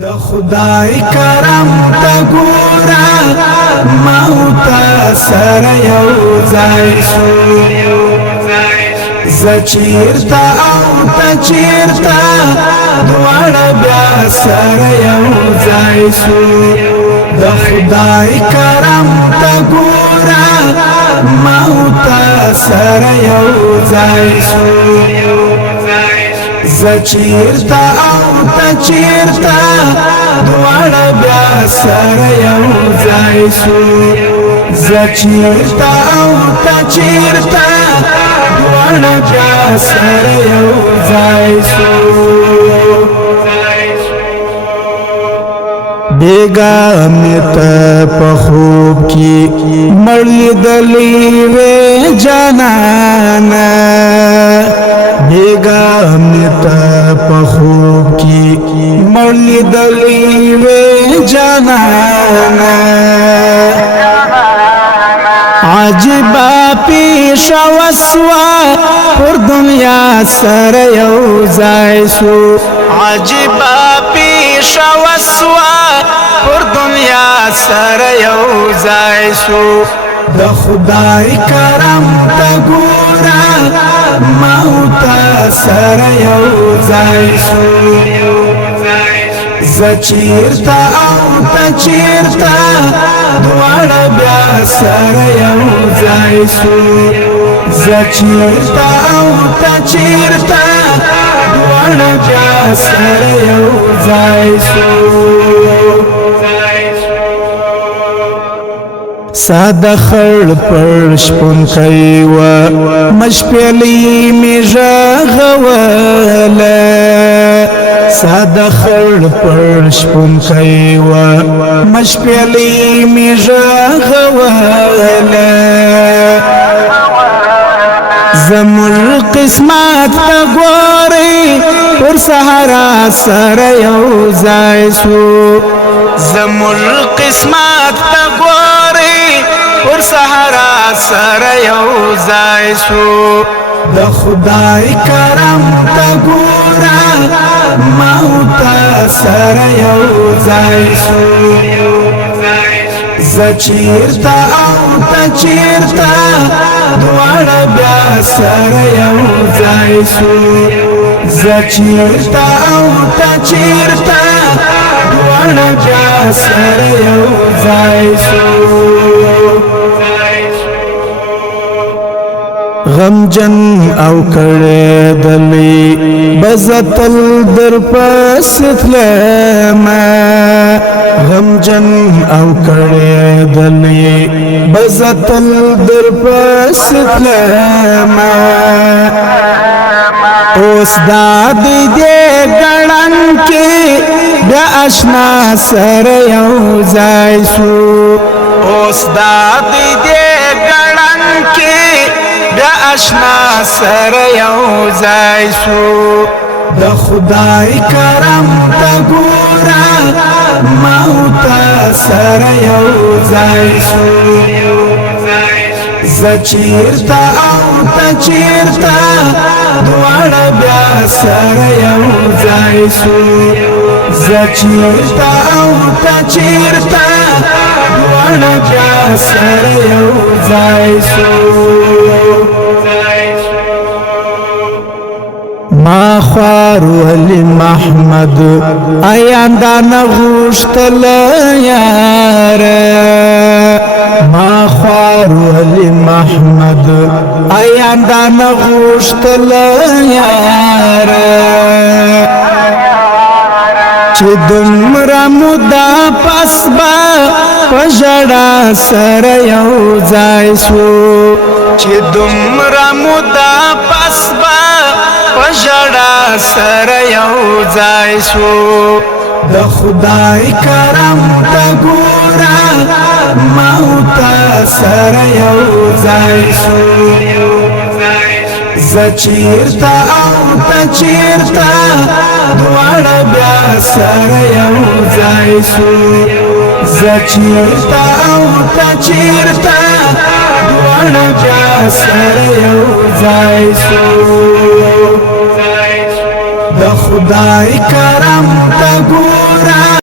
د خدای کرم ته ګورا موت سره یو ځای شو زچیرتا او ته چیرتا دواړه بیا سره یو ځای شو د خدای کرم ته ګورا موت سره یو ځای شو زچیرتا او ته چیرتا دواړه بیا سره یو ځای شو زچیرتا او ته چیرتا دواړه بیا سره یو ځای شو بیگا میتا پا خوب کی مړی دلی وی جانانا بیگا میتا پا خوب کی مړی دلی وی جانانا عجبا پیشا وسوا پر دنیا سر یو ځای شو عجبا پیشا وسوا پر دنیا سر یو ځای شو د خدای کرم ته ګورا موت سر یو ځای شو زچیرتا او ته چیرتا دواړه بیا سره یو ځای شو زچیرتا او ته چیرتا دواړه بیا سره یو ځای شو ساده خړ پر شپون کایوا مشپلی می ژغوله ساده خړ پر شپون کایوا مشپلی می ژغوله زمر قسمت تا ګوري پر صحرا سره یو ځای شو زمر قسمت تا ګوري پر صحرا سره یو ځای شو د خدای کرم ته ګورا موت سره یو ځای شو زچیرتا او ته چیرتا دواړه بیا سره یو ځای شو زچیرتا او ته چیرتا دواړه بیا سره یو ځای شو غمجن او کړه دلی بزتل در پس تلما غمجن او کړه دلی بزتل در پس تلما اوس داد دې ګړن کې د آشنا سره یو ځای شو اوس داد دې ګړن کې د آشنا سره یو ځای شو د خدای کرم ته ګورا موت سره یو ځای شو زچیرتا او ته چیرتا دواړه بیا سره یو ځای شو زچیرتا او ته چیرتا دواړه بیا سره یو ځای شو ما خوار ولی محمد ایاندا نغوشتل یار ما خوار ولی محمد ایاندا نغوشتل یار چې دمرا مودا پسبا پژړا سره یو ځای شو چې دمرا مودا پسبا پژړا سره یو ځای شو د خدای کرم ته ګورا موت سره یو ځای شو زچیرتا او ته چیرتا دواړه بیا سره یو ځای شو زچیرتا او ته چیرتا دواړه بیا سره یو ځای شو د خدای کرم ته ګورا